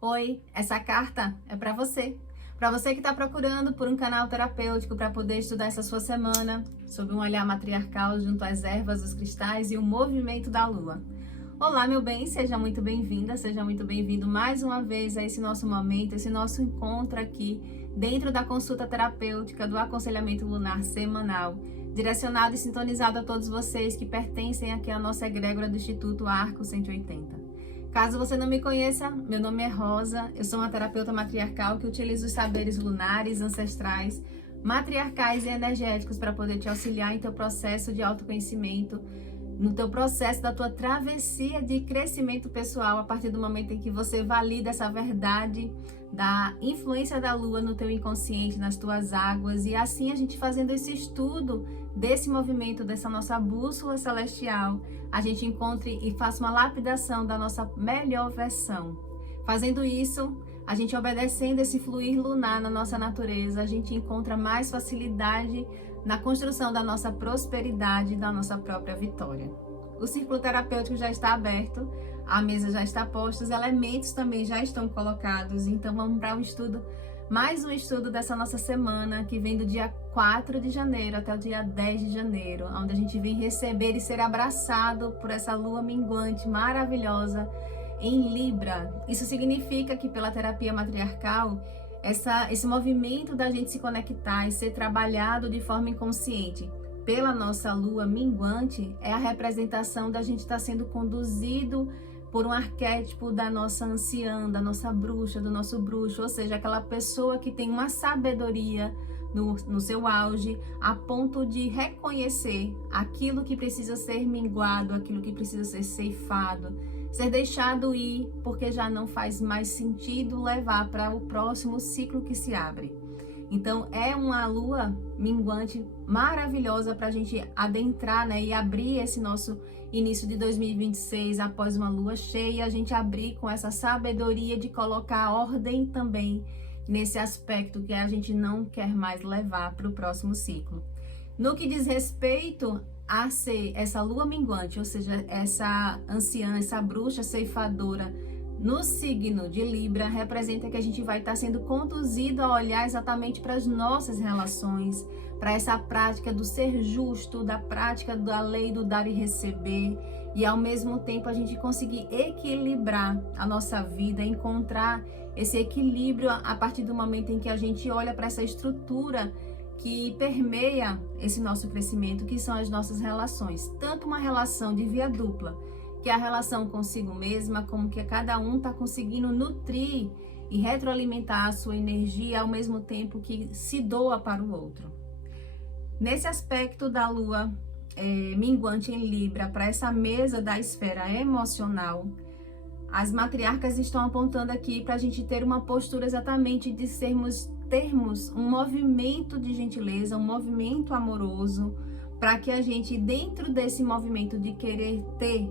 Oi, essa carta é para você. Para você que está procurando por um canal terapêutico para poder estudar essa sua semana sob um olhar matriarcal junto às ervas, os cristais e o movimento da lua. Olá, meu bem, seja muito bem-vinda, seja muito bem-vindo mais uma vez a esse nosso momento, esse nosso encontro aqui dentro da consulta terapêutica do aconselhamento lunar semanal, direcionado e sintonizado a todos vocês que pertencem aqui à nossa egrégora do Instituto Arco 180. Caso você não me conheça, meu nome é Rosa, eu sou uma terapeuta matriarcal que utiliza os saberes lunares, ancestrais, matriarcais e energéticos para poder te auxiliar em teu processo de autoconhecimento, no teu processo da tua travessia de crescimento pessoal, a partir do momento em que você valida essa verdade da influência da lua no teu inconsciente, nas tuas águas, e assim a gente fazendo esse estudo desse movimento, dessa nossa bússola celestial, a gente encontre e faça uma lapidação da nossa melhor versão. Fazendo isso, a gente obedecendo esse fluir lunar na nossa natureza, a gente encontra mais facilidade na construção da nossa prosperidade, da nossa própria vitória. O círculo terapêutico já está aberto, a mesa já está posta, os elementos também já estão colocados, então vamos para mais um estudo dessa nossa semana, que vem do dia 4 de janeiro até o dia 10 de janeiro, onde a gente vem receber e ser abraçado por essa lua minguante maravilhosa em Libra. Isso significa que pela terapia matriarcal, esse movimento da gente se conectar e ser trabalhado de forma inconsciente pela nossa lua minguante é a representação da gente estar sendo conduzido por um arquétipo da nossa anciã, da nossa bruxa, do nosso bruxo, ou seja, aquela pessoa que tem uma sabedoria no seu auge, a ponto de reconhecer aquilo que precisa ser minguado, aquilo que precisa ser ceifado, ser deixado ir, porque já não faz mais sentido levar para o próximo ciclo que se abre. Então é uma lua minguante maravilhosa para a gente adentrar, né, e abrir esse nosso início de 2026 após uma lua cheia, a gente abrir com essa sabedoria de colocar ordem também nesse aspecto que a gente não quer mais levar para o próximo ciclo. No que diz respeito a ser essa lua minguante, ou seja, essa anciã, essa bruxa ceifadora no signo de Libra, representa que a gente vai estar sendo conduzido a olhar exatamente para as nossas relações, para essa prática do ser justo, da prática da lei do dar e receber, e ao mesmo tempo a gente conseguir equilibrar a nossa vida, encontrar esse equilíbrio a partir do momento em que a gente olha para essa estrutura que permeia esse nosso crescimento, que são as nossas relações, tanto uma relação de via dupla, que é a relação consigo mesma, como que cada um está conseguindo nutrir e retroalimentar a sua energia ao mesmo tempo que se doa para o outro. Nesse aspecto da lua minguante em Libra, para essa mesa da esfera emocional, as matriarcas estão apontando aqui para a gente ter uma postura exatamente de termos um movimento de gentileza, um movimento amoroso, para que a gente, dentro desse movimento de querer ter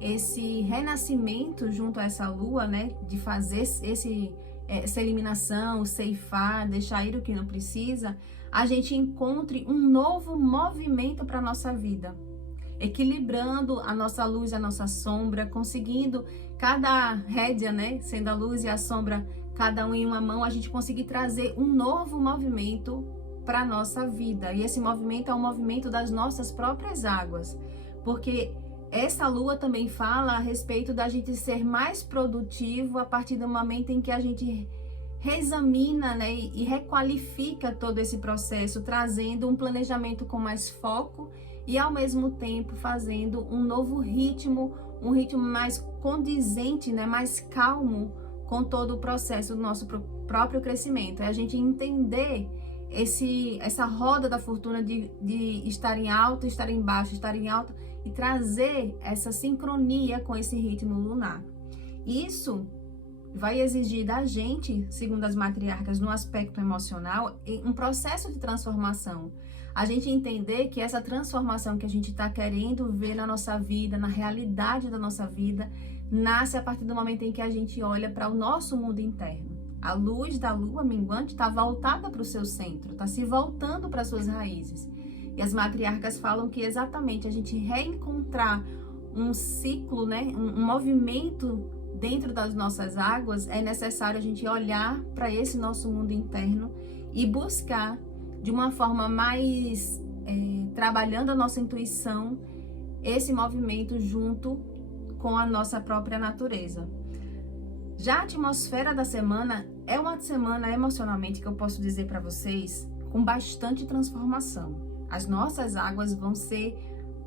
esse renascimento junto a essa lua, né, de fazer essa eliminação, ceifar, deixar ir o que não precisa, a gente encontre um novo movimento para a nossa vida, equilibrando a nossa luz, a nossa sombra, conseguindo cada rédea, né, sendo a luz e a sombra, cada um em uma mão, a gente conseguir trazer um novo movimento para a nossa vida. E esse movimento é o movimento das nossas próprias águas, porque essa lua também fala a respeito da gente ser mais produtivo a partir do momento em que a gente reexamina, né, e requalifica todo esse processo, trazendo um planejamento com mais foco e ao mesmo tempo fazendo um novo ritmo, um ritmo mais condizente, né, mais calmo com todo o processo do nosso próprio crescimento. É a gente entender essa roda da fortuna de estar em alta, estar em baixo, estar em alta, e trazer essa sincronia com esse ritmo lunar. Isso vai exigir da gente, segundo as matriarcas, no aspecto emocional, um processo de transformação. A gente entender que essa transformação que a gente está querendo ver na nossa vida, na realidade da nossa vida, nasce a partir do momento em que a gente olha para o nosso mundo interno. A luz da lua minguante está voltada para o seu centro, está se voltando para as suas raízes. E as matriarcas falam que exatamente a gente reencontrar um ciclo, né, um movimento dentro das nossas águas, é necessário a gente olhar para esse nosso mundo interno e buscar de uma forma mais trabalhando a nossa intuição, esse movimento junto com a nossa própria natureza. Já a atmosfera da semana é uma semana emocionalmente, que eu posso dizer para vocês, com bastante transformação. As nossas águas vão ser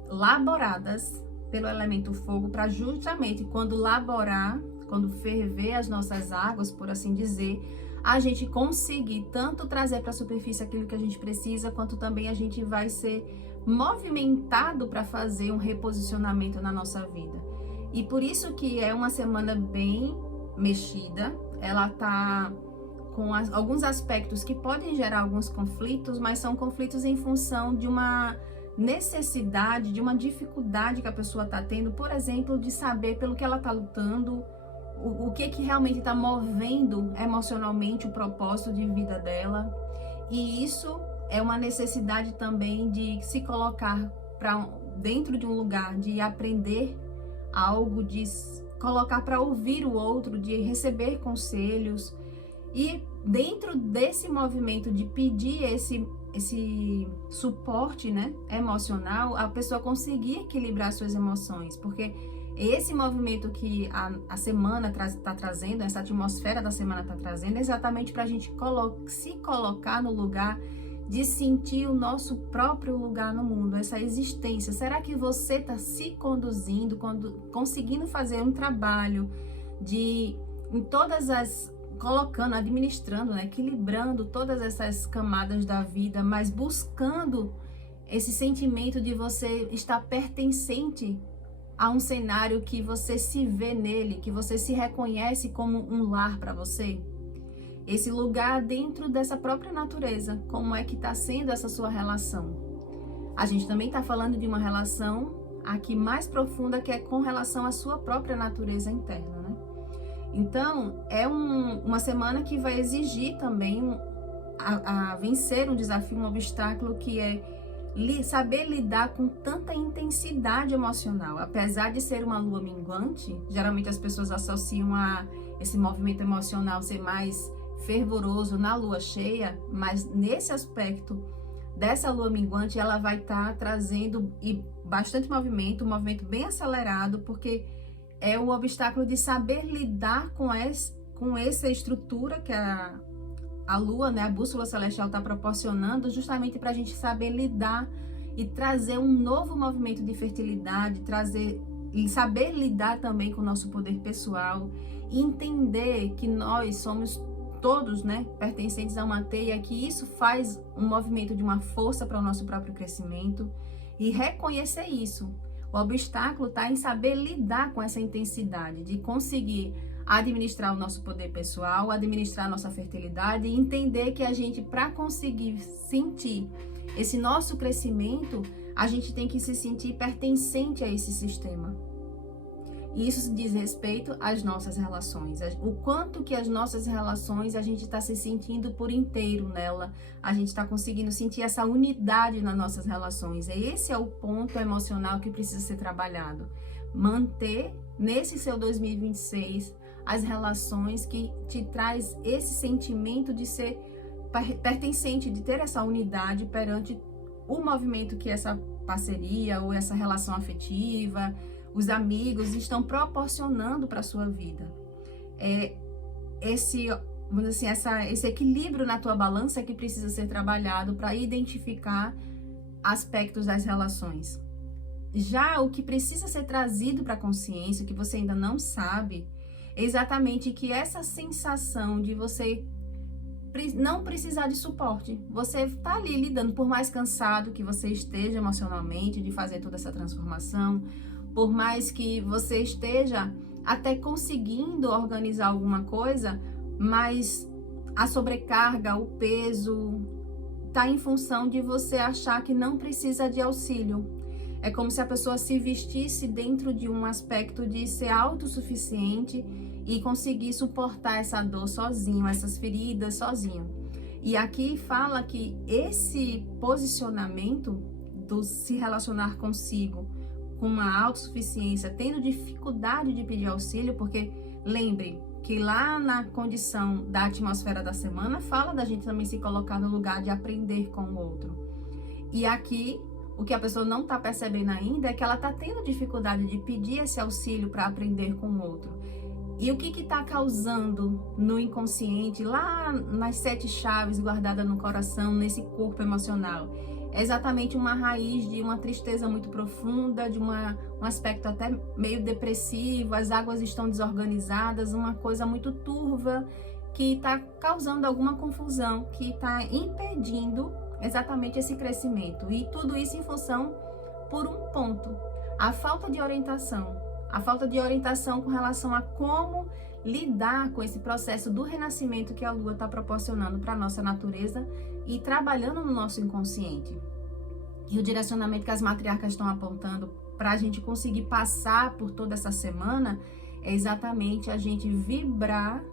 laboradas pelo elemento fogo para justamente quando ferver as nossas águas, por assim dizer, a gente conseguir tanto trazer para a superfície aquilo que a gente precisa, quanto também a gente vai ser movimentado para fazer um reposicionamento na nossa vida. E por isso que é uma semana bem mexida, ela tá com alguns aspectos que podem gerar alguns conflitos, mas são conflitos em função de uma necessidade, de uma dificuldade que a pessoa está tendo, por exemplo, de saber pelo que ela está lutando, o que realmente está movendo emocionalmente o propósito de vida dela. E isso é uma necessidade também de se colocar dentro de um lugar, de aprender algo, de colocar para ouvir o outro, de receber conselhos. E dentro desse movimento de pedir esse suporte, né, emocional, a pessoa conseguir equilibrar suas emoções, porque esse movimento que a semana está trazendo, essa atmosfera da semana está trazendo, é exatamente para a gente se colocar no lugar de sentir o nosso próprio lugar no mundo, essa existência. Será que você está se conduzindo, conseguindo fazer um trabalho administrando, né, equilibrando todas essas camadas da vida, mas buscando esse sentimento de você estar pertencente a um cenário que você se vê nele, que você se reconhece como um lar para você? Esse lugar dentro dessa própria natureza, como é que está sendo essa sua relação? A gente também está falando de uma relação aqui mais profunda, que é com relação à sua própria natureza interna, né? Então, é uma semana que vai exigir também a vencer um desafio, um obstáculo, que é saber lidar com tanta intensidade emocional. Apesar de ser uma lua minguante, geralmente as pessoas associam a esse movimento emocional ser mais fervoroso na lua cheia, mas nesse aspecto dessa lua minguante, ela vai estar trazendo bastante movimento, um movimento bem acelerado, porque é o obstáculo de saber lidar com essa estrutura que a lua, né, a bússola celestial está proporcionando, justamente para a gente saber lidar e trazer um novo movimento de fertilidade, saber lidar também com o nosso poder pessoal, e entender que nós somos todos, né, pertencentes a uma teia, que isso faz um movimento de uma força para o nosso próprio crescimento, e reconhecer isso. O obstáculo está em saber lidar com essa intensidade, de conseguir administrar o nosso poder pessoal, administrar a nossa fertilidade e entender que a gente, para conseguir sentir esse nosso crescimento, a gente tem que se sentir pertencente a esse sistema. E isso diz respeito às nossas relações, o quanto que as nossas relações a gente está se sentindo por inteiro nela, a gente está conseguindo sentir essa unidade nas nossas relações. Esse é o ponto emocional que precisa ser trabalhado. Manter nesse seu 2026 as relações que te traz esse sentimento de ser pertencente, de ter essa unidade perante o movimento que essa parceria ou essa relação afetiva, os amigos estão proporcionando para a sua vida. Vamos dizer assim, esse equilíbrio na tua balança que precisa ser trabalhado para identificar aspectos das relações. Já o que precisa ser trazido para a consciência, que você ainda não sabe, é exatamente que essa sensação de você não precisar de suporte. Você está ali lidando, por mais cansado que você esteja emocionalmente de fazer toda essa transformação, por mais que você esteja até conseguindo organizar alguma coisa, mas a sobrecarga, o peso, está em função de você achar que não precisa de auxílio. É como se a pessoa se vestisse dentro de um aspecto de ser autossuficiente e conseguir suportar essa dor sozinho, essas feridas sozinho. E aqui fala que esse posicionamento do se relacionar consigo com uma autossuficiência, tendo dificuldade de pedir auxílio, porque Lembre que lá na condição da atmosfera da semana, fala da gente também se colocar no lugar de aprender com o outro. E aqui, o que a pessoa não está percebendo ainda é que ela está tendo dificuldade de pedir esse auxílio para aprender com o outro. E o que está causando no inconsciente, lá nas 7 chaves guardadas no coração, nesse corpo emocional? É exatamente uma raiz de uma tristeza muito profunda, de um aspecto até meio depressivo, as águas estão desorganizadas, uma coisa muito turva que está causando alguma confusão, que está impedindo exatamente esse crescimento. E tudo isso em função por um ponto, a falta de orientação. A falta de orientação com relação a como lidar com esse processo do renascimento que a Lua está proporcionando para a nossa natureza e trabalhando no nosso inconsciente. E o direcionamento que as matriarcas estão apontando para a gente conseguir passar por toda essa semana é exatamente a gente vibrar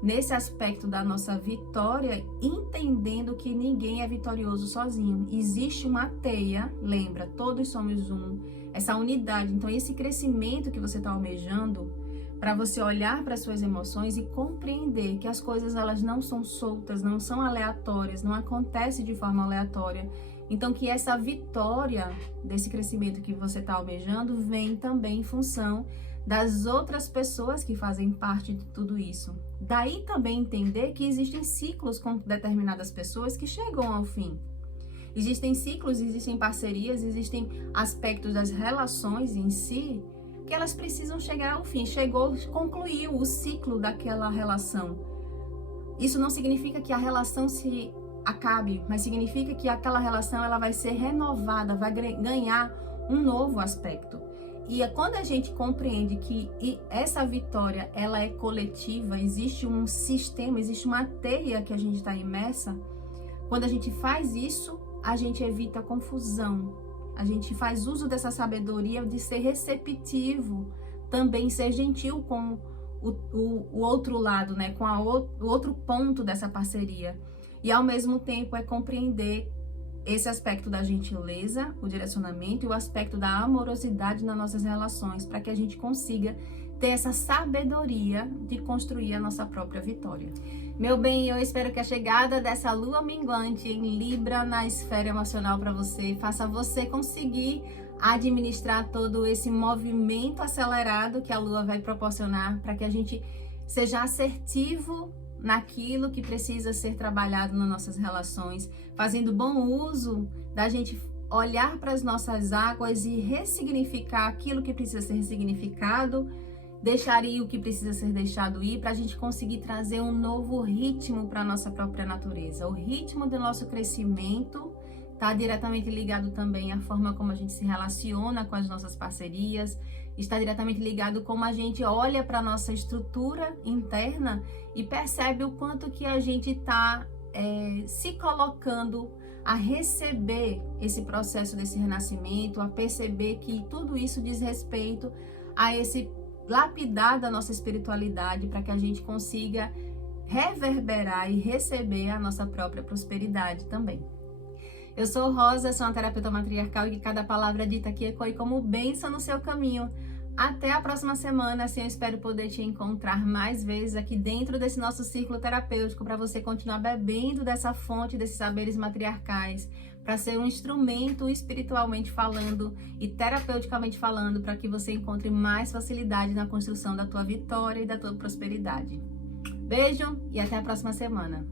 nesse aspecto da nossa vitória, entendendo que ninguém é vitorioso sozinho. Existe uma teia, lembra, todos somos um, essa unidade. Então, esse crescimento que você está almejando, para você olhar para suas emoções e compreender que as coisas elas não são soltas, não são aleatórias, não acontecem de forma aleatória. Então, que essa vitória desse crescimento que você está almejando vem também em função das outras pessoas que fazem parte de tudo isso. Daí também entender que existem ciclos com determinadas pessoas que chegam ao fim. Existem ciclos, existem parcerias, existem aspectos das relações em si que elas precisam chegar ao fim. Concluiu o ciclo daquela relação. Isso não significa que a relação se acabe, mas significa que aquela relação ela vai ser renovada, vai ganhar um novo aspecto. E quando a gente compreende que essa vitória ela é coletiva, existe um sistema, existe uma teia que a gente está imersa, quando a gente faz isso, a gente evita confusão, a gente faz uso dessa sabedoria de ser receptivo, também ser gentil com o outro lado, né? Com o outro ponto dessa parceria. E ao mesmo tempo é compreender esse aspecto da gentileza, o direcionamento e o aspecto da amorosidade nas nossas relações, para que a gente consiga ter essa sabedoria de construir a nossa própria vitória. Meu bem, eu espero que a chegada dessa lua minguante em Libra na esfera emocional para você faça você conseguir administrar todo esse movimento acelerado que a lua vai proporcionar, para que a gente seja assertivo naquilo que precisa ser trabalhado nas nossas relações, fazendo bom uso da gente olhar para as nossas águas e ressignificar aquilo que precisa ser ressignificado, deixar ir o que precisa ser deixado ir, para a gente conseguir trazer um novo ritmo para a nossa própria natureza. O ritmo do nosso crescimento está diretamente ligado também à forma como a gente se relaciona com as nossas parcerias, está diretamente ligado como a gente olha para a nossa estrutura interna e percebe o quanto que a gente está se colocando a receber esse processo desse renascimento, a perceber que tudo isso diz respeito a esse lapidar da nossa espiritualidade, para que a gente consiga reverberar e receber a nossa própria prosperidade também. Eu sou Rosa, sou uma terapeuta matriarcal e que cada palavra dita aqui ecoe como bênção no seu caminho. Até a próxima semana, assim eu espero poder te encontrar mais vezes aqui dentro desse nosso círculo terapêutico, para você continuar bebendo dessa fonte, desses saberes matriarcais, para ser um instrumento espiritualmente falando e terapeuticamente falando, para que você encontre mais facilidade na construção da tua vitória e da tua prosperidade. Beijo e até a próxima semana.